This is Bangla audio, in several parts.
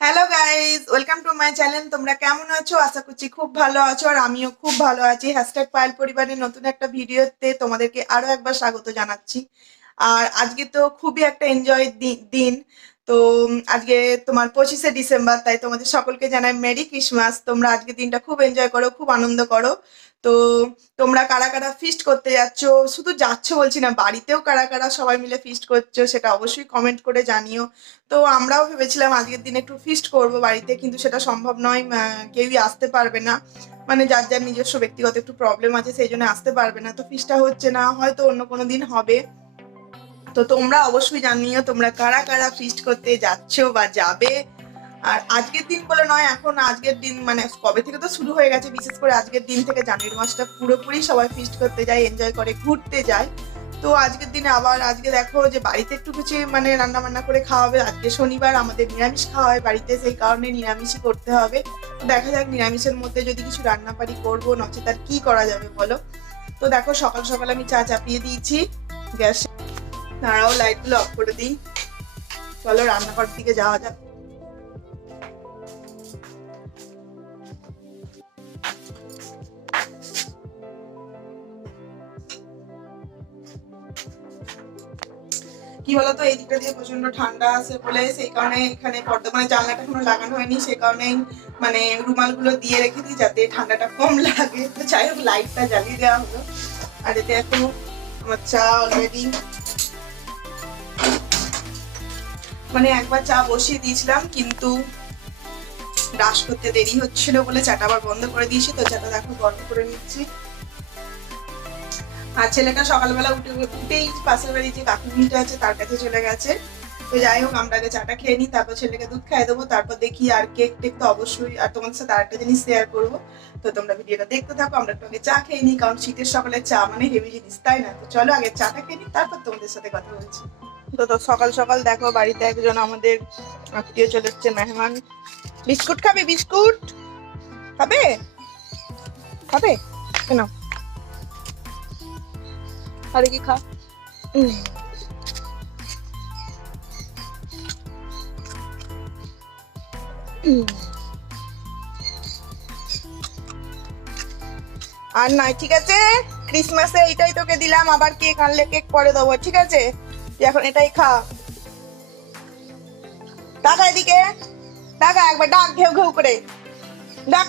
Hello guys, welcome to my channel. তোমরা কেমন আছো? আশা করছি খুব ভালো আছো, আর আমিও খুব ভালো আছি। হ্যাশট্যাগ পায়েল পরিবারের নতুন একটা ভিডিওতে তোমাদেরকে আরো একবার স্বাগত জানাচ্ছি। আর আজকে তো খুবই একটা এনজয় দিন। তো আজকে তোমার 25শে ডিসেম্বর, তাই তোমাদের সকলকে জানাই মেরি ক্রিসমাস। তোমরা আজকে দিনটা খুব এনজয় করো, খুব আনন্দ করো। তো তোমরা কারা কারা ফিস্ট করতে যাচ্ছ, শুধু যাচ্ছ বলছি না, বাড়িতেও কারা কারা সবাই মিলে ফিস্ট করছো সেটা অবশ্যই কমেন্ট করে জানিও। তো আমরাও ভেবেছিলাম আজকের দিনে একটু ফিস্ট করব বাড়িতে, কিন্তু সেটা সম্ভব নয়। কেউই আসতে পারবে না, মানে যার যার নিজস্ব ব্যক্তিগত একটু প্রবলেম আছে, সেই জন্য আসতে পারবে না। তো ফিস্টটা হচ্ছে না, হয়তো অন্য কোনো দিন হবে। তো তোমরা অবশ্যই জানিও তোমরা কারা কারা ফিস্ট করতে যাচ্ছ বা যাবে। আর আজকের দিন বলে নয়, এখন আজকের দিন মানে কবে থেকে তো শুরু হয়ে গেছে, বিশেষ করে আজকের দিন থেকে জানুয়ারি মাসটা পুরোপুরি সবাই ফিস্ট করতে যায়, এনজয় করে, ঘুরতে যায়। তো আজকের দিনে আবার আজকে দেখো যে বাড়িতে একটু কিছু মানে রান্না বান্না করে খাওয়া হবে। আজকে শনিবার, আমাদের নিরামিষ খাওয়া হয় বাড়িতে, সেই কারণে নিরামিষই করতে হবে। তো দেখা যাক নিরামিষের মধ্যে যদি কিছু রান্না পারি করবো, নচেত আর কি করা যাবে বলো। তো দেখো সকাল সকাল আমি চা চাপিয়ে দিয়েছি গ্যাসে। দাঁড়াও লাইটগুলো অফ করে দিই। চলো রান্নাঘর দিকে যাওয়া যাক। কি বলতো, এই দিকটা দিয়ে প্রচন্ড ঠান্ডা আছে বলে সেই কারণে এখানে পর্দা মানে জানলাটা এখনো লাগানো হয়নি, সেই কারণে মানে রুমালগুলো দিয়ে রেখে দিই যাতে ঠান্ডাটা কম লাগে। তো যাই হোক লাইটটা জ্বালিয়ে দেওয়া হলো। আর এতে এখন আমার চা অলরেডি মানে একবার চা বসিয়ে দিয়েছিলাম, কিন্তু ব্রাশ করতে দেরি হচ্ছিল বলে চাটা আবার বন্ধ করে দিয়েছি। তো চাটা দেখো গরম করে নিচ্ছি। আর ছেলেটা সকালবেলা উঠেই পাশের বাড়ি যে কাকুনিটা আছে তার কাছে চলে গেছে। তো যাই হোক আমরা আগে চাটা খেয়ে নিই, তারপর ছেলেকে দুধ খাইয়ে দেবো, তারপর দেখি আর কেক টেক তো অবশ্যই। আর তোমাদের সাথে আরেকটা জিনিস শেয়ার করবো, তো তোমরা ভিডিওটা দেখতে থাকো। আমরা একটু আগে চা খেয়ে নিই, কারণ শীতের সকালে চা মানে হেভি জিনিস, তাই না? তো চলো আগে চাটা খেয়ে নিই, তারপর তোমাদের সাথে কথা বলছি। তো সকাল সকাল দেখো বাড়িতে একজন আমাদের আত্মীয় চলে এসছে, মেহমান। বিস্কুট খাবে? বিস্কুট খাবে? খাবে কেন? আরে কি খা। আর নাই, ঠিক আছে? ক্রিসমাসে এইটাই তোকে দিলাম, আবার কেক আনলে কেক পরে দেবো, ঠিক আছে? তুই এখন এটাই খা। টাকা এদিকে, টাকা একবার ডাক, ঘেউ ঘেউ করে ডাক।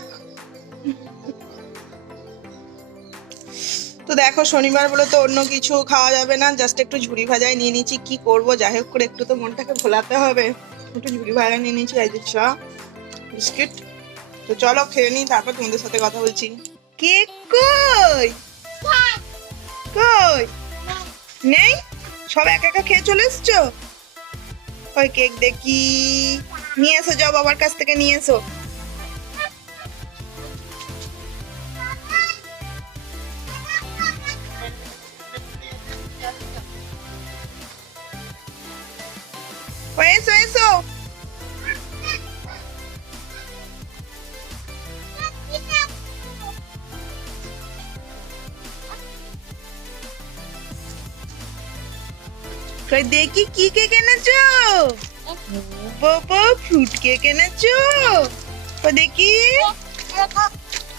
তো দেখো শনিবার বলে তো অন্য কিছু খাওয়া যাবে না, জাস্ট একটু ঝুড়ি ভাজাই নিয়ে নিচ্ছি। কি করবো, যাই হোক করে একটু তো মনটাকে ভোলাতে হবে। একটু ঝুড়ি ভাজা নিয়ে নিচ্ছি, এই যে চা বিস্কিট। তো চলো খেয়ে নিই, তারপর তোমাদের সাথে কথা বলছি। কেক কই? কই নেই? সব একা একা খেয়ে চলে এসছো? ওই কেক দেখি, নিয়ে এসো, যাও বাবার কাছ থেকে নিয়ে এসো। ও এসো এসো। কই দেখি কি কেক এনেছো? বাবা ফ্রুট কেক এনেছো? ও দেখি,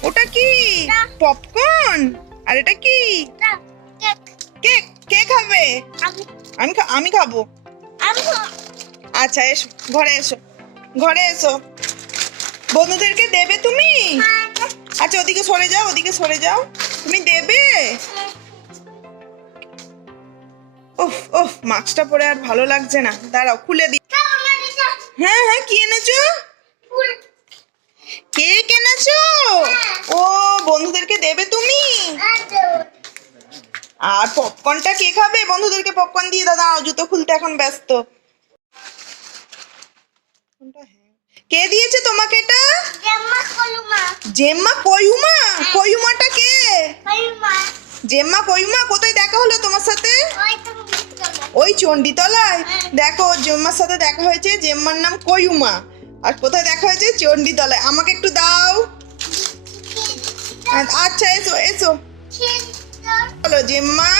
ওটা কি? পপকর্ন? আর এটা কি? কেক। কে খাবে? আমি খাবো। আচ্ছা এসো, ঘরে এসো, ঘরে এসো। বন্ধুদেরকে দেবে তুমি? আচ্ছা ওদিকে সরে যাও, ওদিকে সরে যাও। তুমি দেবে? উফ উফ, মাস্কটা পরে আর ভালো লাগছে না, দাঁড়াও খুলে দিই। হ্যাঁ হ্যাঁ, কি এনেছো? কেক এনেছো? ও বন্ধুদেরকে দেবে তুমি? আর পপকর্নটা কে খাবে? বন্ধুদেরকে পপকর্ন দিয়ে দাদা, জুতো খুলতে এখন ব্যস্ত। কে দিয়েছে তোমাকে এটা? জেম্মা কয়ুমা? কয়ুমাটা কে? জেম্মা কয়ুমা কোথায় দেখা হলো তোমার সাথে? ওই চণ্ডীতলায়। দেখো জেম্মার সাথে দেখা হয়েছে, জেম্মার নাম কয়ুমা। আর কোথায় দেখা হয়েছে? চণ্ডীতলায়। আমাকে একটু দাও। আচ্ছা এসো এসো। বলো জেম্মা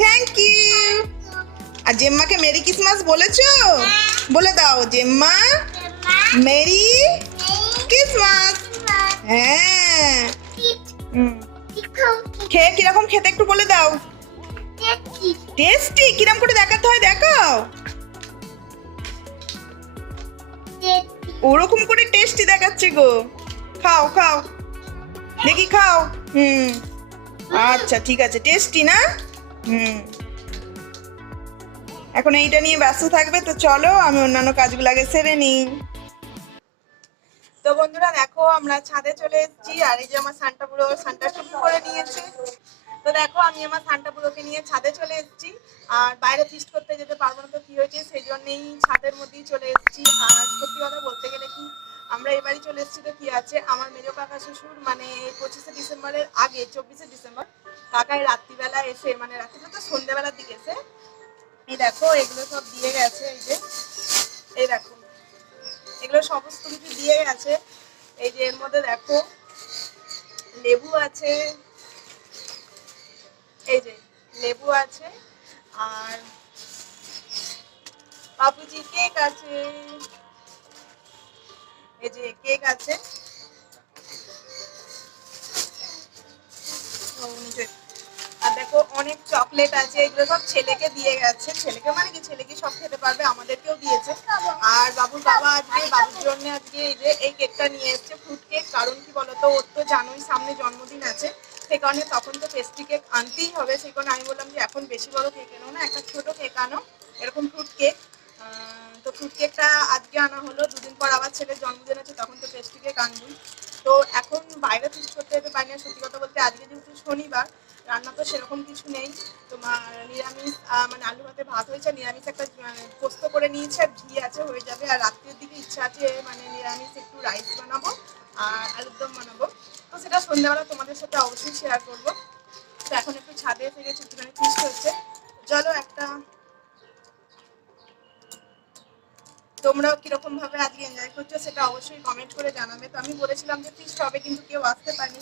থ্যাংক ইউ। আর জেম্মাকে মেরি ক্রিসমাস বলেছো? বলে দাও জেম্মা মেরি ক্রিসমাস। হ্যাঁ, খেয়ে কিরকম খেতে একটু বলে দাও। টেস্টি কিরকম করে দেখাতে হয় দেখাও। ওরকম করে টেস্টি দেখাচ্ছে গো। খাও খাও দেখি খাও। আচ্ছা ঠিক আছে, টেস্টি না? এখন এইটা নিয়ে ব্যস্ত থাকবে, তো চলো আমি অন্যান্য কাজগুলো আগে সেরে নিই। তো বন্ধুরা দেখো আমরা ছাদে চলে এসেছি, আর এই যে আমার সান্টা বুড়ো সান্টা টুপি করে নিয়েছে। তো দেখো আমি আমার সান্টা বুড়োকে নিয়ে ছাদে চলে এসেছি, আর বাইরে ফিস্ট করতে যেতে পারবো না, তো কি হয়েছে সেই জন্যই ছাদের মধ্যেই চলে এসেছি। আর সত্যি কথা বলতে গেলে কি আমরা এবারই চলে এসেছি, তো কি আছে আমার মেজো কাকা শ্বশুর মানে 25শে ডিসেম্বরের আগে 24শে ডিসেম্বর কাকায় রাত্রিবেলা এসে, মানে রাত্রিবেলা তো সন্ধ্যেবেলার দিকে এসে এই দেখো এগুলো সব দিয়ে গেছে। এই যে এই দেখো এগুলো সমস্ত কিছু দিয়ে গেছে। এই যে এর মধ্যে দেখো লেবু আছে, এই যে লেবু আছে, আর বাবুজি কেক আছে, এই যে কেক আছে, আর দেখো অনেক চকলেট আছে। এগুলো সব ছেলেকে দিয়ে গেছে, ছেলেকে মানে কি ছেলে কি সব খেতে পারবে, আমাদেরকেও দিয়েছে। আর বাবুর বাবা আজকে বাবুর জন্য আজকে এই যে এই কেকটা নিয়ে এসেছে, ফ্রুট কেক। কারণ কি বলতো ওর তো জানোই সামনে জন্মদিন আছে, সেই কারণে তখন তো পেস্ট্রি কেক আনতেই হবে। সেই কারণে আমি বললাম যে এখন বেশি বড় কেক এনো না, একটা ছোট কেক আনো, এরকম ফ্রুট কেক। তো ফ্রুট কেকটা আজকে আনা হলো, দুদিন পর আবার ছেলের জন্মদিন আছে, তখন তো পেস্ট্রি কেক আনবি। তো এখন বাইরে ফিস্ট করতে যেতে পারি না, সত্যি কথা বলতে আজকে যেহেতু শনিবার রান্না তো সেরকম কিছু নেই। তোমার নিরামিষ মানে আলু ভাতে ভাত হয়েছে, নিরামিষ একটা পোস্ত করে নিয়েছে, আর ঘি আছে, হয়ে যাবে। আর রাত্রের দিকে ইচ্ছা আছে মানে নিরামিষ একটু রাইস বানাবো আর আলুর দম বানাবো, তো সেটা সন্ধ্যাবেলা তোমাদের সাথে অবশ্যই শেয়ার করবো। তো এখন একটু ছাদে এসে গেছি, একটুখানি ফিস্ট হচ্ছে, চলো একটা তোমরাও কিরকম ভাবে আজকে এনজয় করছো সেটা অবশ্যই কমেন্ট করে জানাবে। তো আমি বলেছিলাম যে ফিস্ট হবে কিন্তু কেউ আসতে পারেনি,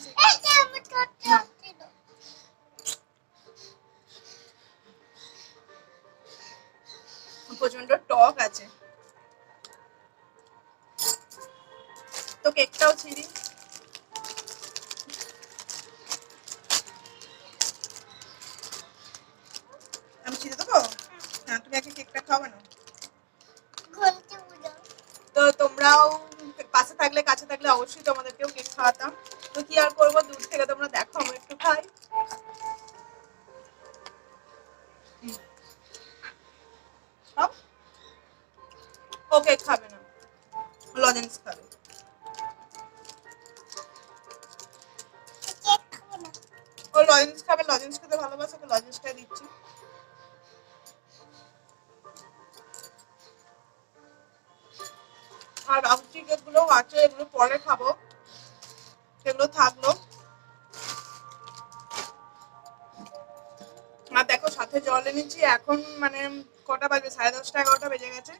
প্রচন্ড টক আছে। তো কেকটাও ছিঁড়ি, আমি ছিঁড়ে দেবো। হ্যাঁ তুমি আগে কেকটা খাওয়া না, তো তোমরাও পাশে থাকলে কাছে থাকলে অবশ্যই তোমাদেরকেও কেক খাওয়াতাম। তো কি আর করবো, দূর থেকে তোমরা দেখো আমি একটু খাই। ও কেক খাবে না, লজেন্স খাবে। ও লজেন্স খাবে, লজেন্স খেতে ভালোবাসে, ওকে লজেন্সটাই দিচ্ছি। আর বাবুর্চি কেকগুলো আছে, এগুলো পরে খাবো, সেগুলো থাকলো। আর দেখো সাথে জল এনেছি, এখন মানে কটা বাজে, 10:30 11টা বেজে গেছে।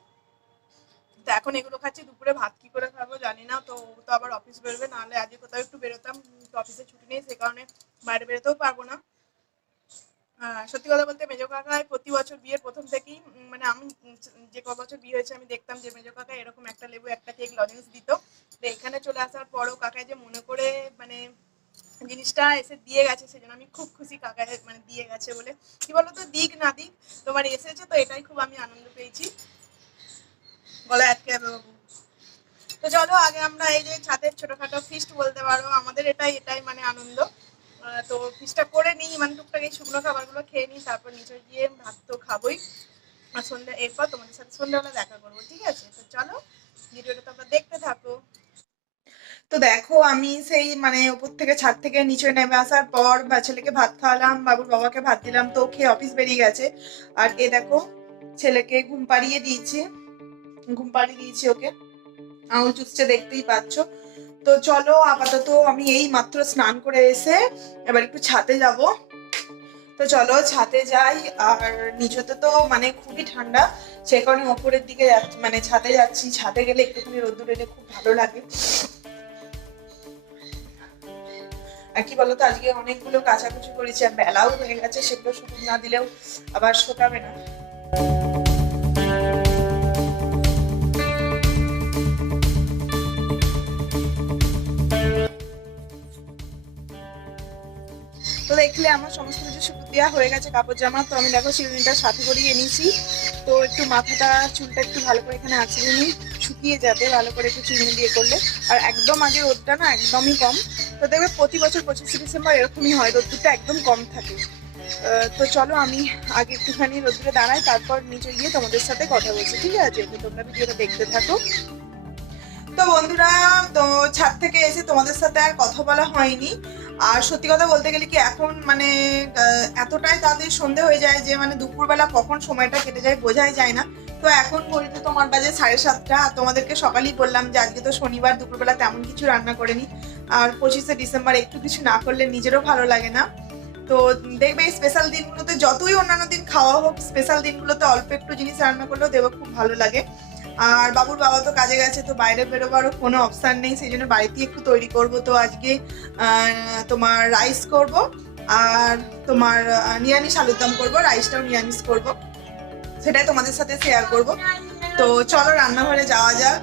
তো এখন এগুলো খাচ্ছি, দুপুরে ভাত কি করে খাবো জানি না। তো তো আবার অফিস বেরোবে, নাহলে আজকে কোথাও একটু বেরোতাম, তো অফিসে ছুটি নেই, সে কারণে বাইরে বেরোতেও পারবো না। সত্যি কথা বলতে মেজো কাকায় প্রতি বছর বিয়ের প্রথম থেকেই মানে আমি যে ক বছর বিয়ে হয়েছে আমি দেখতাম যে মেজো কাকা এরকম একটা লেবু একটা কেক লজেন্স দিত। তো এখানে চলে আসার পরও কাকায় যে মনে করে মানে জিনিসটা এসে দিয়ে গেছে, সেজন্য আমি খুব খুশি কাকায় মানে দিয়ে গেছে বলে। কি বলতো দিক না দিক তোমার এসেছে, তো এটাই খুব আমি আনন্দ পেয়েছি। গলায় আটকে যাবে বাবু। তো চলো আগে আমরা এই যে ছাদের ছোটখাটো ফিস্ট বলতে পারো, আমাদের এটাই মানে আনন্দ। তো ফিস্টটা করে নিই, মানে টুকটাক এই শুকনো খাবারগুলো খেয়ে নিই, তারপর নিচে গিয়ে ভাত তো খাবোই। আর সন্ধ্যা এরপর তোমাদের সাথে সন্ধ্যাবেলা দেখা করবো, ঠিক আছে? তো চলো ভিডিওটা তোমরা দেখতে থাকো। তো দেখো আমি সেই মানে উপর থেকে ছাদ থেকে নিচে নেমে আসার পর ছেলেকে ভাত খাওয়ালাম, বাবুর বাবাকে ভাত দিলাম, তো খেয়ে অফিস বেরিয়ে গেছে। আর এ দেখো ছেলেকে ঘুম পাড়িয়ে দিয়েছি, ওকে আঙুল চুষছে দেখতেই পাচ্ছ। তো চলো আপাতত আমি এই মাত্র স্নান করে এসে এবার একটু ছাদে যাব। তো চলো ছাদে যাই। আর নিচেতে তো মানে খুবই ঠান্ডা, সে কারণে ওপরের দিকে যাচ্ছি, মানে ছাদে যাচ্ছি। ছাদে গেলে একটুখানি রোদ্দুর এলে খুব ভালো লাগে। আর কি বলতো আজকে অনেকগুলো কাচাকুচি করেছি, আর বেলাও হয়ে গেছে, সেগুলো শুধু না দিলেও আবার শোকাবে না। দেখলে আমার সমস্ত কিছু শুকনো দেওয়া হয়ে গেছে কাপড় জামা। তো আমি দেখো চিরুনিটা সাথে করেই এনেছি। তো একটু মাথাটা চুলটা একটু ভালো করে এখানে আঁচড়ে নিই, শুকিয়ে যাবে ভালো করে একটু চিরুনি দিয়ে করলে। আর একদম আগে রোদটা না একদমই কম। তো দেখবে প্রতি বছর 25শে ডিসেম্বর এরকমই হয়, রোদ্দুরটা একদম কম থাকে। তো চলো আমি আগে একটুখানি রোদ্দুরে দাঁড়াই, তারপর নিচে গিয়ে তোমাদের সাথে কথা বলছি, ঠিক আছে? তো তোমরা ভিডিওটা দেখতে থাকো। তো বন্ধুরা, তো ছাদ থেকে এসে তোমাদের সাথে আর কথা বলা হয়নি। আর সত্যি কথা বলতে গেলে কি এখন মানে এতটাই তাড়াতাড়ি সন্ধে হয়ে যায় যে মানে দুপুরবেলা কখন সময়টা কেটে যায় বোঝাই যায় না। তো এখন ঘড়িতে তোমার বাজে 7:30। আর তোমাদেরকে সকালেই বললাম যে আজকে তো শনিবার, দুপুরবেলা তেমন কিছু রান্না করিনি। আর 25শে ডিসেম্বর একটু কিছু না করলে নিজেরও ভালো লাগে না। তো দেখবে এই স্পেশাল দিনগুলোতে যতই অন্যান্য দিন খাওয়া হোক, স্পেশাল দিনগুলোতে অল্প একটু জিনিস রান্না করলেও দেবো খুব ভালো লাগে। আর বাবুর বাবা তো কাজে গেছে, তো বাইরে বেরোবারও কোনো অপশান নেই, সেই জন্য বাড়িতেই একটু তৈরি করব। তো আজকে তোমার রাইস করব আর তোমার নিরামিষ আলুর দম করবো, রাইসটাও নিরামিষ করব, সেটাই তোমাদের সাথে শেয়ার করব। তো চলো রান্নাঘরে যাওয়া যাক।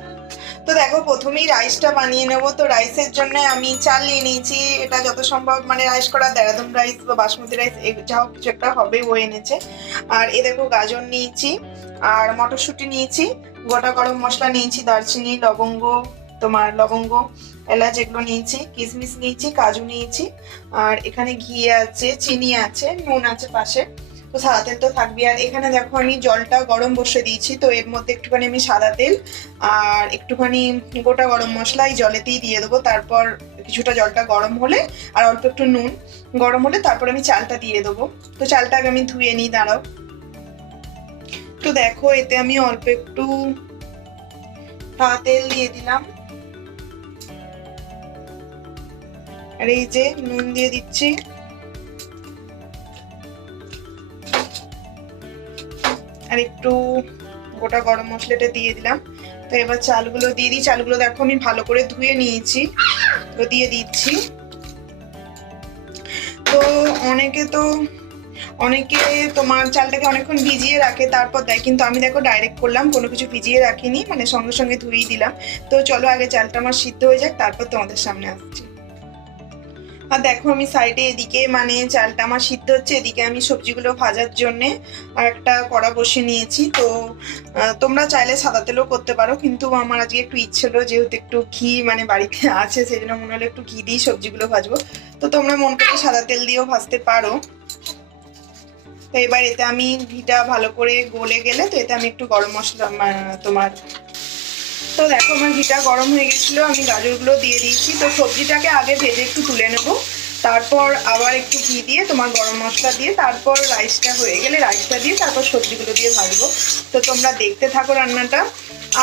তো দেখো প্রথমেই রাইসটা বানিয়ে নেব। তো রাইসের জন্য আমি চাল নিয়ে নিয়েছি, এটা যত সম্ভব মানে রাইস করা দেরাদুন রাইস বা বাসমতি রাইস যা হোক কিছু একটা হবে, ও এনেছে। আর এ দেখো গাজর নিয়েছি আর মটরশুঁটি নিয়েছি, গোটা গরম মশলা নিয়েছি, দারচিনি, লবঙ্গ, তোমার লবঙ্গ, এলাচ এগুলো নিয়েছি, কিশমিশ নিয়েছি, কাজু নিয়েছি। আর এখানে ঘি আছে, চিনি আছে, নুন আছে পাশে। তো সাদা তেল তো থাকবে। আর এখানে দেখো আমি জলটা গরম বসে দিয়েছি, তো এর মধ্যে একটুখানি আমি সাদা তেল আর একটুখানি গোটা গরম মশলা এই জলেতেই দিয়ে দেবো। তারপর কিছুটা জলটা গরম হলে আর অল্প একটু নুন গরম হলে তারপর আমি চালটা দিয়ে দেবো। তো চালটা আগে আমি ধুয়ে নিই, দাঁড়াও। তো দেখো এতে আমি অল্প একটু তেল দিয়ে দিলাম, আর এই যে নুন দিয়ে দিচ্ছি, আর একটু গোটা গরম মশলাটা দিয়ে দিলাম। তো এবার চালগুলো দিয়ে দিই। চালগুলো দেখো আমি ভালো করে ধুয়ে নিয়েছি, তো দিয়ে দিচ্ছি। তো অনেকে তোমার চালটাকে অনেকক্ষণ ভিজিয়ে রাখে তারপর দেয়, কিন্তু আমি দেখো ডাইরেক্ট করলাম, কোনো কিছু ভিজিয়ে রাখিনি, মানে সঙ্গে সঙ্গে ধুয়েই দিলাম। তো চলো আগে চালটা আমার সিদ্ধ হয়ে যাক, তারপর তোমাদের সামনে আসছি। আর দেখো আমি সাইডে এদিকে মানে চালটা আমার সিদ্ধ হচ্ছে, এদিকে আমি সবজিগুলো ভাজার জন্য আর একটা কড়া বসিয়ে নিয়েছি। তো তোমরা চাইলে সাদা তেলও করতে পারো, কিন্তু আমার আজকে একটু ইচ্ছে হলো, যেহেতু একটু ঘি মানে বাড়িতে আছে, সেই জন্য মনে হলো একটু ঘি দিয়ে সবজিগুলো ভাজবো। তো তোমরা মন করে সাদা তেল দিয়েও ভাজতে পারো। তো এবার এতে আমি ঘিটা ভালো করে গলে গেলে তো এতে আমি একটু গরম মশলা তোমার, তো দেখো আমার ঘিটা গরম হয়ে গেছিলো, আমি গাজরগুলো দিয়ে দিয়েছি। তো সবজিটাকে আগে ভেজে একটু তুলে নেব, তারপর আবার একটু ঘি দিয়ে তোমার গরম মশলা দিয়ে তারপর রাইসটা হয়ে গেলে রাইসটা দিয়ে তারপর সবজিগুলো দিয়ে ভাজবো। তো তোমরা দেখতে থাকো রান্নাটা।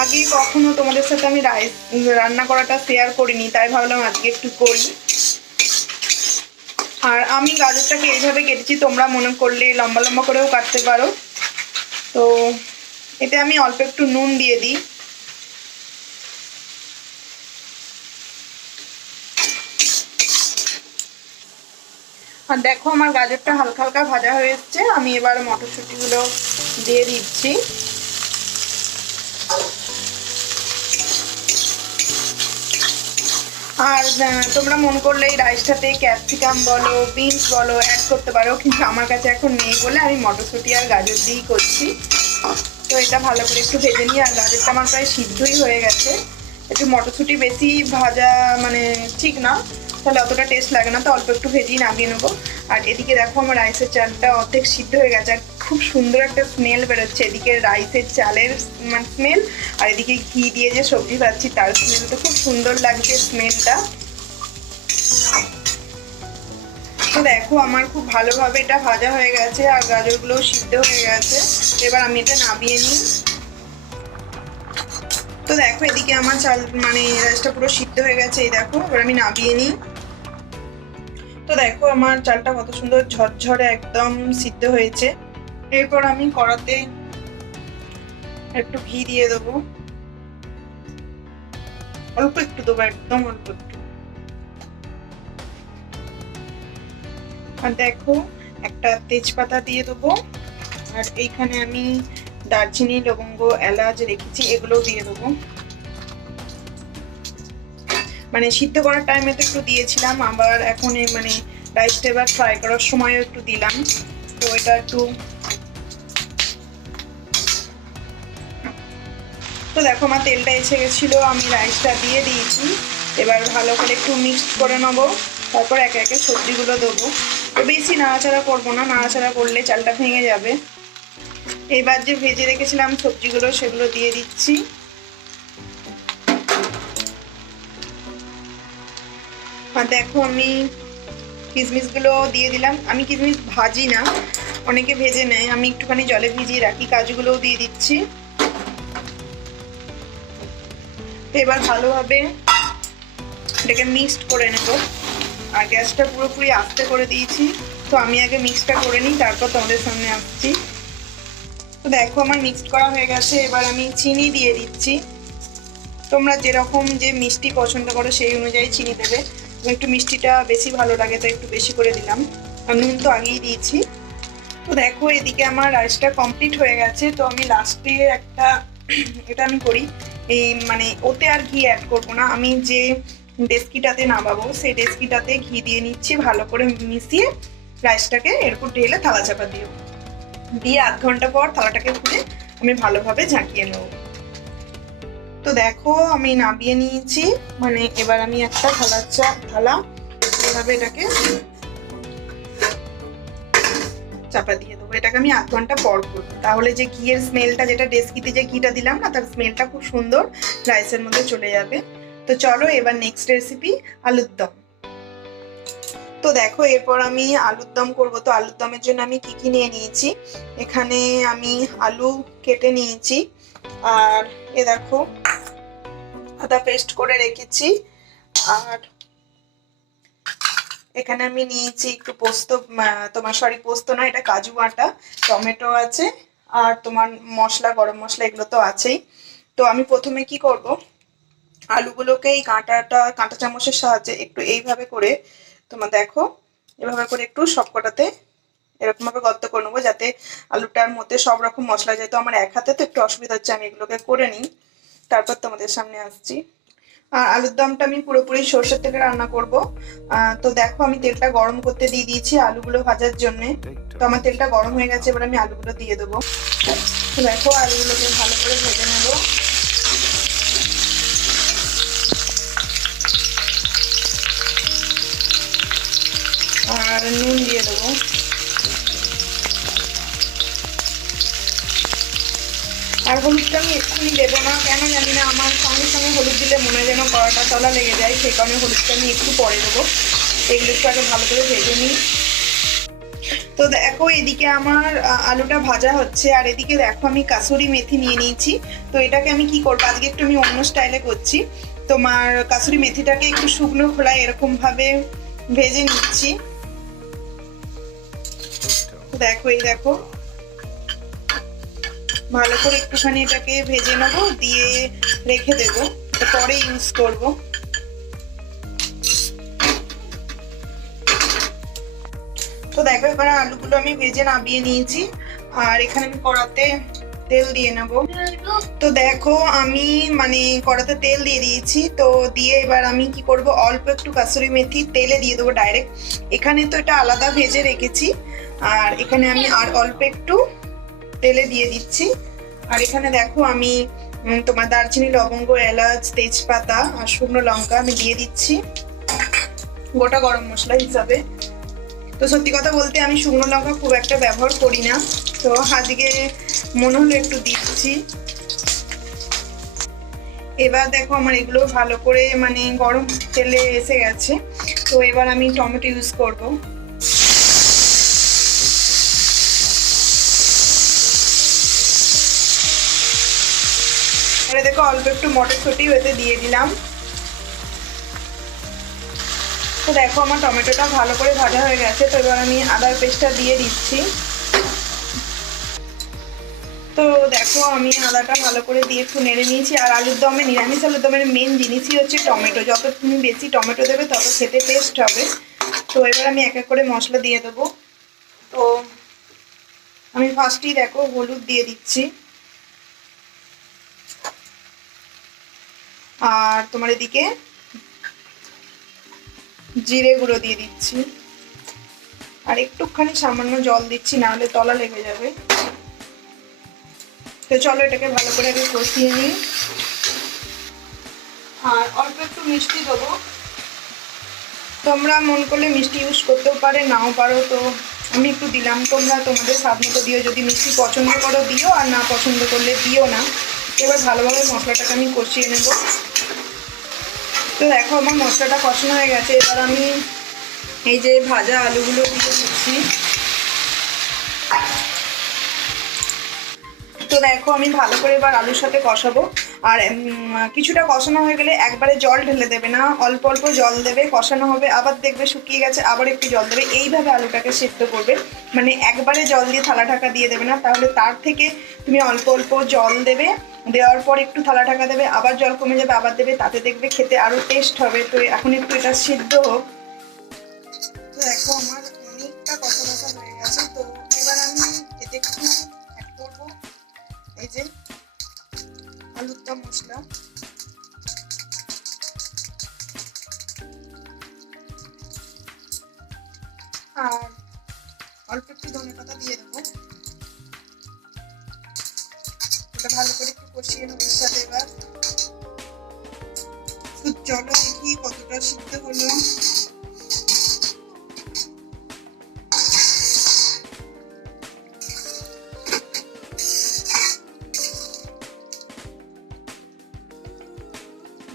আগে কখনো তোমাদের সাথে আমি রাইস রান্না করাটা শেয়ার করিনি, তাই ভাবলাম আজকে একটু করি। আর আমি গাজরটাকে এইভাবে কেটেছি, তোমরা মনে করলে লম্বা লম্বা করেও কাটতে পারো। তো এতে আমি অল্প একটু নুন দিয়ে দিই, আর দেখো আমার গাজরটা হালকা হালকা ভাজা হয়ে এসছে। আমি এবার মটরশুঁটিগুলো দিয়ে দিচ্ছি। আর তোমরা মন করলে এই রাইসটাতে ক্যাপসিকাম বলো, বিনস বলো অ্যাড করতে পারো, কিন্তু আমার কাছে এখন নেই বলে আমি মটরশুঁটি আর গাজর দিয়েই করছি। তো এটা ভালো করে একটু ভেজে নিই। আর গাজরটা আমার প্রায় সিদ্ধই হয়ে গেছে। একটু মটরশুঁটি বেশি ভাজা মানে ঠিক না, তাহলে অতটা টেস্ট লাগে না, তো অল্প একটু ভেজেই নামিয়ে নেবো। আর এদিকে দেখো আমার রাইসের চালটা অর্ধেক সিদ্ধ হয়ে গেছে, আর খুব সুন্দর একটা স্মেল বেরোচ্ছে। এদিকে রাইসের চালের মানে স্মেল, আর এদিকে ঘি দিয়ে যে সবজি ভাজছি তার স্মেল, তো খুব সুন্দর লাগছে স্মেলটা। তো দেখো আমার খুব ভালোভাবে এটা ভাজা হয়ে গেছে আর গাজরগুলোও সিদ্ধ হয়ে গেছে। এবার আমি এটা নামিয়ে নিই। তো দেখো এদিকে আমার চাল মানে রাইসটা পুরো সিদ্ধ হয়ে গেছে, এই দেখো। এবার আমি নামিয়ে নিই। তো দেখো আমার চালটা কত সুন্দর ঝরঝরে একদম সিদ্ধ হয়েছে। এরপর আমি কড়াতে একটু ঘি দিয়ে দেবো, অল্প একটু দেবো, একদম অল্প একটু। আর দেখো একটা তেজপাতা দিয়ে দেবো, আর এইখানে আমি দারচিনি, লবঙ্গ, এলাচ রেখেছি, এগুলোও দিয়ে দেবো। মানে সিদ্ধ করার টাইমে তো একটু দিয়েছিলাম, আবার এখন মানে রাইসটা এবার ফ্রাই করার সময়ও একটু দিলাম। তো এটা একটু, তো দেখো আমার তেলটা এসে গেছিলো, আমি রাইসটা দিয়ে দিয়েছি। এবার ভালো করে একটু মিক্সড করে নেবো, তারপর একে একে সবজিগুলো দেবো। তো বেশি নাড়াচাড়া করবো না, নাড়াচাড়া করলে চালটা ভেঙে যাবে। এবার যে ভেজে রেখেছিলাম সবজিগুলো সেগুলো দিয়ে দিচ্ছি। আর দেখো আমি কিশমিশগুলো দিয়ে দিলাম। আমি কিশমিশ ভাজি না, অনেকে ভেজে নেয়, আমি একটুখানি জলে ভিজিয়ে রাখি। কাজুগুলোও দিয়ে দিচ্ছি। এবার ভালোভাবে এটাকে মিক্সড করে নেব। আর গ্যাসটা পুরোপুরি আস্তে করে দিয়েছি। তো আমি আগে মিক্সটা করে নিই, তারপর তোমাদের সামনে আসছি। তো দেখো আমার মিক্সড করা হয়ে গেছে। এবার আমি চিনি দিয়ে দিচ্ছি। তোমরা যেরকম যে মিষ্টি পছন্দ করো সেই অনুযায়ী চিনি দেবে। একটু মিষ্টিটা বেশি ভালো লাগে তো একটু বেশি করে দিলাম। আর নুন তো আগেই দিয়েছি। তো দেখো এদিকে আমার রাইসটা কমপ্লিট হয়ে গেছে। তো আমি লাস্টে একটা এটা আমি করি, এই মানে ওতে আর ঘি অ্যাড করবো না, আমি যে ডেস্কিটাতে নামাবো সেই ডেস্কিটাতে ঘি দিয়ে নিচ্ছি, ভালো করে মিশিয়ে রাইসটাকে এরকম ঢেলে থালা চাপা দিয়ে আধ ঘন্টা পর থালাটাকে খুলে আমি ভালোভাবে ঝাঁকিয়ে নেব। তো দেখো আমি নামিয়ে নিয়েছি, মানে এবার আমি একটা থালা এভাবে এটাকে চাপা দিয়ে দেবো। এটাকে আমি আধ ঘন্টা পর করবো, তাহলে যে ঘিয়ের স্মেলটা, যেটা ডেস্কিতে যে ঘিটা দিলাম না, তার স্মেলটা খুব সুন্দর রাইসের মধ্যে চলে যাবে। তো চলো এবার নেক্সট রেসিপি, আলুর দম। তো দেখো এরপর আমি আলুর দম করবো। তো আলুর দমের জন্য আমি কি কি নিয়ে নিয়েছি, এখানে আমি আলু কেটে নিয়েছি, আর এ দেখো আদা পেস্ট করে রেখেছি, আর এখানে আমি নিয়েছি একটু পোস্ত, পোস্ত না, এটা কাজু বাটা, টমেটো আছে, আর তোমার মশলা, গরম মশলা, এগুলো তো আছেই। তো আমি প্রথমে কি করব, আলুগুলোকে এই কাঁটা চামচের সাহায্যে একটু এইভাবে করে, তোমার দেখো এভাবে করে একটু সবকটাতে এরকম ভাবে গর্ত করে নেবো, যাতে আলুটার মধ্যে সব রকম মশলা যায়। তো আমার এক হাতে তো একটু অসুবিধা হচ্ছে, আমি এগুলোকে করে নিই, তারপর তোমাদের সামনে আসছি। আর আলুর দমটা আমি পুরোপুরি সর্ষের তেলে রান্না করব। তো দেখো আমি তেলটা গরম করতে দিয়ে দিয়েছি আলুগুলো ভাজার জন্য। তো আমার তেলটা গরম হয়ে গেছে, এবার আমি আলুগুলো দিয়ে দেবো। তো দেখো আলুগুলোকে ভালো করে ভেজে নেবো। আর নুন দিয়ে দেবো। আর হলুদটা আমি এক্ষুনি দেবো না, কেন জানি না, আমার সঙ্গে সঙ্গে হলুদ দিলে মনে হয় যেন কড়াটা তলা লেগে যায়, সেই কারণে হলুদটা আমি একটু পরে দেবো। এগুলো একটু আগে ভালো করে ভেজে নিই। তো দেখো এদিকে আমার আলুটা ভাজা হচ্ছে, আর এদিকে দেখো আমি কাসুরি মেথি নিয়ে নিয়েছি। তো এটাকে আমি কি করবো, আজকে একটু আমি অন্য স্টাইলে করছি। তোমার কাসুরি মেথিটাকে একটু শুকনো খোলায় এরকম ভাবে ভেজে নিচ্ছি। দেখো এই দেখো ভালো করে একটুখানি এটাকে ভেজে নেবো, দিয়ে রেখে দেবো, পরে ইউজ করবো। তো দেখো এবার আলুগুলো আমি ভেজে নামিয়ে নিয়েছি, আর এখানে আমি কড়াতে তেল দিয়ে নেব। তো দেখো আমি মানে কড়াতে তেল দিয়ে দিয়েছি। তো দিয়ে এবার আমি কি করব, অল্প একটু কাসুরি মেথি তেলে দিয়ে দেবো ডাইরেক্ট। এখানে তো এটা আলাদা ভেজে রেখেছি, আর এখানে আমি আর অল্প একটু তেলে দিয়ে দিচ্ছি। আর এখানে দেখো আমি তোমার দারচিনি, লবঙ্গ, এলাচ, তেজপাতা আর শুকনো লঙ্কা আমি দিয়ে দিচ্ছি গোটা গরম মশলা হিসাবে। তো সত্যি কথা বলতে আমি শুকনো লঙ্কা খুব একটা ব্যবহার করি না, তো আজকে মনে হলো একটু দিচ্ছি। এবার দেখো আমার এগুলো ভালো করে মানে গরম তেলে এসে গেছে। তো এবার আমি টমেটো ইউজ করব। এবারে দেখো অল্প একটু মটরশুঁটিও এতে দিয়ে দিলাম। তো দেখো আমার টমেটোটা ভালো করে ভাজা হয়ে গেছে। তো এবার আমি আদার পেস্টটা দিয়ে দিচ্ছি। তো দেখো আমি আদাটা ভালো করে দিয়ে একটু নেড়ে নিয়েছি। আর আলুর দমে, নিরামিষ আলুর দমের মেন জিনিসই হচ্ছে টমেটো। যত তুমি বেশি টমেটো দেবে তত খেতে টেস্ট হবে। তো এবার আমি এক এক করে মশলা দিয়ে দেবো। তো আমি ফার্স্টেই দেখো হলুদ দিয়ে দিচ্ছি, আর তোমার এদিকে জিরে গুঁড়ো দিয়ে দিচ্ছি, আর একটুখানি সামান্য জল দিচ্ছি, না হলে তলা লেগে যাবে। তো চলো এটাকে ভালো করে আগে কষিয়ে নিই। আর অল্প একটু মিষ্টি দেবো, তোমরা মন করলে মিষ্টি ইউজ করতেও পারে, নাও পারো, তো আমি একটু দিলাম। তোমরা তোমাদের স্বাদ মতো দিও, যদি মিষ্টি পছন্দ করো দিও, আর না পছন্দ করলে দিও না। এবার ভালোভাবে মশলাটাকে আমি কষিয়ে নেব। তো দেখো আমার মশলাটা কষানো হয়ে গেছে। এবার আমি এই যে ভাজা আলুগুলো দিয়ে দিচ্ছি। তো দেখো আমি ভালো করে এবার আলুর সাথে কষাবো। আর কিছুটা কষানো হয়ে গেলে একবারে জল ঢেলে দেবে না, অল্প অল্প জল দেবে, কষানো হবে, আবার দেখবে শুকিয়ে গেছে, আবার একটু জল দেবে। এইভাবে আলুটাকে সিদ্ধ করবে, মানে একবারে জল দিয়ে থালা ঢাকা দিয়ে দেবে না, তাহলে তার থেকে তুমি অল্প অল্প জল দেবে, দেওয়ার পর একটু থালা ঢাকা দেবে, আবার জল কমে যাবে, আবার দেবে, তাতে দেখবে খেতে আরও টেস্ট হবে। তো এখন একটু এটা সিদ্ধ হোক। তো দেখো আমার অনেকটা কষা কষা হয়ে গেছে। তো এবার আমি এতে একটু অ্যাড করবো এই যে আলুর দম মশলা। আর অল্প একটু ধনেপাতা দিয়ে দেবো। এটা ভালো করে একটু কষিয়ে নেবো এর সাথে। এবার তো চলো দেখি কতটা সিদ্ধ হলো।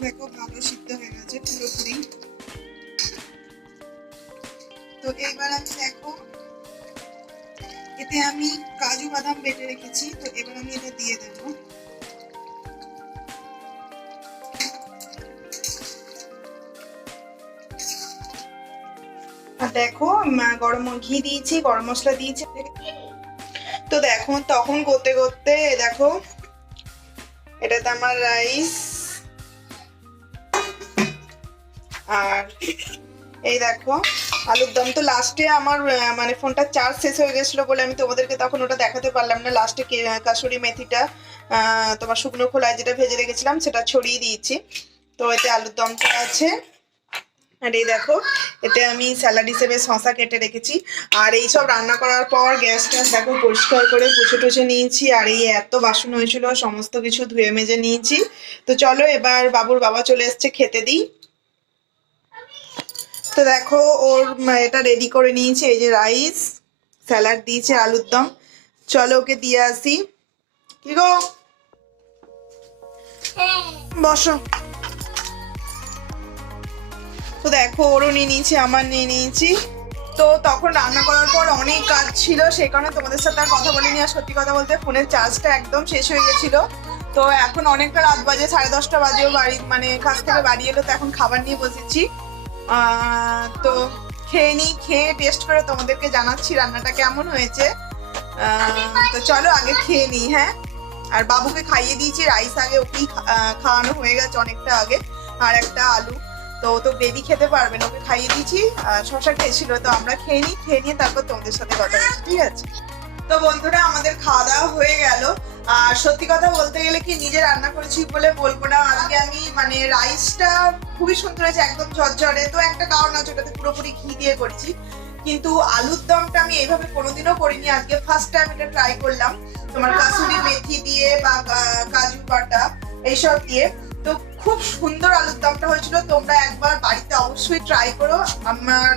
দেখো ভালো সিদ্ধ হয়ে গেছে পুরোপুরি। তো এবার আমি দেখো এতে আমি কাজু বাদাম বেটে রেখেছি, তো এবার আমি এটা দিয়ে দেবো। আর দেখো গরম ঘি দিয়েছি, গরম মশলা দিয়েছি। তো দেখো তখন করতে করতে দেখো এটাতে আমার রাইস, আর এই দেখো আলুর দম। তো লাস্টে আমার মানে ফোনটা চার্জ শেষ হয়ে গেছিলো বলে আমি তোমাদেরকে তখন ওটা দেখাতে পারলাম না। লাস্টে কাসুরি মেথিটা তোমার শুকনো খোলায় যেটা ভেজে রেখেছিলাম সেটা ছড়িয়ে দিয়েছি। তো এতে আলুর দমটা আছে। আর এই দেখো এতে আমি স্যালাড হিসেবে শসা কেটে রেখেছি। আর এইসব রান্না করার পর গ্যাসটা দেখো পরিষ্কার করে পুছে টুছে নিয়েছি। আর এই এত বাসন হয়েছিল সমস্ত কিছু ধুয়ে মেজে নিয়েছি। তো চলো এবার বাবুর বাবা চলে এসছে, খেতে দিই। তো দেখো ওর এটা রেডি করে নিয়েছি, এই যে রাইস, স্যালাড দিয়েছে, আলুর দম। চলো ওকে দিয়ে আসি। কি গো বসো। তো দেখো ওরও নিয়ে নিয়েছি, আমার নিয়ে নিয়েছি। তো তখন রান্না করার পর অনেক কাজ ছিল, সেই কারণে তোমাদের সাথে আর কথা বলিনি। আর সত্যি কথা বলতে ফোনের চার্জটা একদম শেষ হয়ে গেছিল। তো এখন অনেকটা রাত বাজে, 10:30 বাজেও বাড়ি মানে কাজ থেকে বাড়ি এলো। তো এখন খাবার নিয়ে বসেছি। তো খেয়ে নিই, খেয়ে টেস্ট করে তোমাদেরকে জানাচ্ছি রান্নাটা কেমন হয়েছে। তো চলো আগে খেয়ে নিই। হ্যাঁ, আর বাবুকে খাইয়ে দিয়েছি রাইস, আগে ওকেই খাওয়ানো হয়ে গেছে অনেকটা আগে। আর একটা আলু, তো ও তো বেবি খেতে পারবে না, ওকে খাইয়ে দিয়েছি। শশা খেয়েছিল। তো আমরা খেয়ে নিই, খেয়ে নিয়ে তারপর তোমাদের সাথে কথা বলছি, ঠিক আছে? তো বন্ধুরা আমাদের খাওয়া দাওয়া হয়ে গেল। আর সত্যি কথা বলতে গেলে কি নিজে রান্না করেছি বলে বলবো না, আজকে আমি মানে রাইসটা খুবই সুন্দর হয়েছে, একদম ঝরঝরে। তো একটা কারণ আছে, ওটাতে পুরোপুরি ঘি দিয়ে করেছি। কিন্তু আলুর দমটা আমি এইভাবে কোনোদিনও করিনি, আজকে ফার্স্ট টাইম এটা ট্রাই করলাম। তোমার কাসুরি মেথি দিয়ে বা কাজু বাটা এইসব দিয়ে। তো খুব সুন্দর আলুর দমটা হয়েছিল। তোমরা একবার বাড়িতে অবশ্যই ট্রাই করো। আমার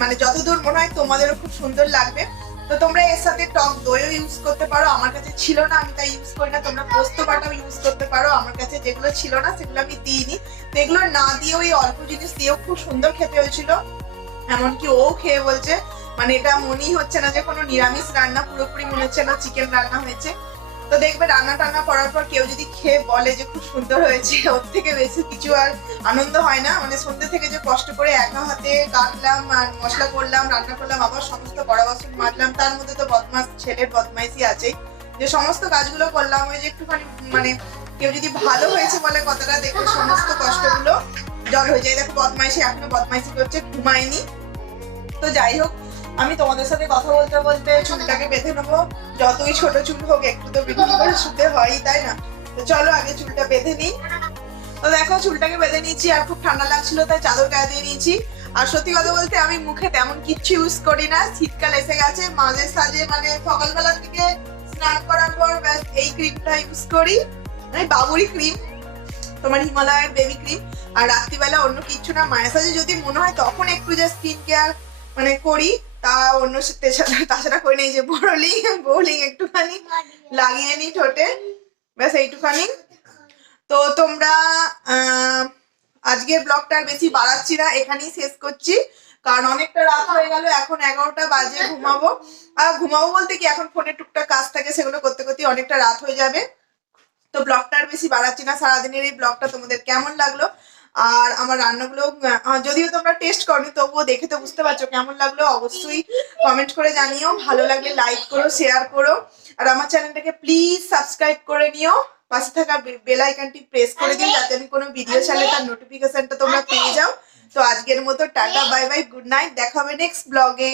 মানে যতদূর মনে হয় তোমাদেরও খুব সুন্দর লাগবে। তো তোমরা এর সাথে টক দইও ইউজ করতে পারো, আমার কাছে ছিল না আমি তাই ইউজ করি না। তোমরা পোস্ত বাটাও ইউজ করতে পারো, আমার কাছে যেগুলো ছিল না সেগুলো আমি দিইনি। তো এগুলো না দিয়েও এই অল্প জিনিস দিয়েও খুব সুন্দর খেতে হয়েছিল। এমনকি ও খেয়ে বলছে মানে এটা মনেই হচ্ছে না যে কোনো নিরামিষ রান্না, পুরোপুরি মনে হচ্ছে না চিকেন রান্না হয়েছে। তো দেখবে রান্না টান্না করার পর কেউ যদি খেয়ে বলে যে খুব সুন্দর হয়েছে, ওর থেকে বেশি কিছু আর আনন্দ হয় না। মানে সন্ধ্যে থেকে যে কষ্ট করে একা হাতে কাটলাম আর মশলা করলাম, রান্না করলাম, আবার সমস্ত কড়া বাসন মাজলাম, তার মধ্যে তো বদমাস ছেলের বদমাইশি আছেই, যে সমস্ত কাজগুলো করলাম। ওই যে একটুখানি মানে কেউ যদি ভালো হয়েছে বলে কথাটা, দেখে সমস্ত কষ্টগুলো জল হয়ে যায়। দেখো বদমাইশি এখনো বদমাইশি করছে, ঘুমায়নি। তো যাই হোক, আমি তোমাদের সাথে কথা বলতে বলতে চুলটাকে বেঁধে নেবো। যতই ছোট চুল হোক একটু তো বিক্রি করে শুতে হয়, তাই না? তো চলো আগে চুলটা বেঁধে নিই। তো দেখো চুলটাকে বেঁধে নিয়েছি। আর খুব ঠান্ডা লাগছিল তাই চাদর গায়ে দিয়ে নিয়েছি। আর সত্যি কথা বলতে আমি মুখে তেমন কিচ্ছু ইউজ করি না, শীতকাল এসে গেছে, মাঝে সাঝে মানে সকালবেলার দিকে স্নান করার পর ব্যাস এই ক্রিমটা ইউজ করি, মানে বাবুরি ক্রিম, তোমার হিমালয়ের বেবি ক্রিম। আর রাত্রিবেলা অন্য কিচ্ছু না, মাঝে সাঝে যদি মনে হয় তখন একটু যে স্কিন কেয়ার মানে করি, তা অন্য তাছাড়া করি নেই। যে বোলিং একটুখানি লাগিয়ে নি ঠোঁটে, ব্যাস এইটুখানি। তো তোমরা আজকের ব্লগটা আর বেশি বাড়াচ্ছি না, এখানেই শেষ করছি, কারণ অনেকটা রাত হয়ে গেল, এখন 11টা বাজে, ঘুমাবো। আর ঘুমাবো বলতে কি, এখন ফোনে টুকটাক কাজ থাকে, সেগুলো করতে করতে অনেকটা রাত হয়ে যাবে। তো ব্লগটা আর বেশি বাড়াচ্ছি না। সারাদিনের এই ব্লগটা তোমাদের কেমন লাগলো, আর আমার রান্নাগুলো যদিও তোমরা টেস্ট করনি, তবুও দেখে তো বুঝতে পারছো কেমন লাগলো, অবশ্যই কমেন্ট করে জানিও। ভালো লাগলে লাইক করো, শেয়ার করো, আর আমার চ্যানেলটাকে প্লিজ সাবস্ক্রাইব করে নিও। পাশে থাকা বেল আইকনটি প্রেস করে দিও, যাতে আমি কোনো ভিডিও ছাড়লে তার নোটিফিকেশনটা তোমরা পেয়ে যাও। তো আজকের মতো tata, bye bye, good night, দেখা হবে নেক্সট ব্লগে।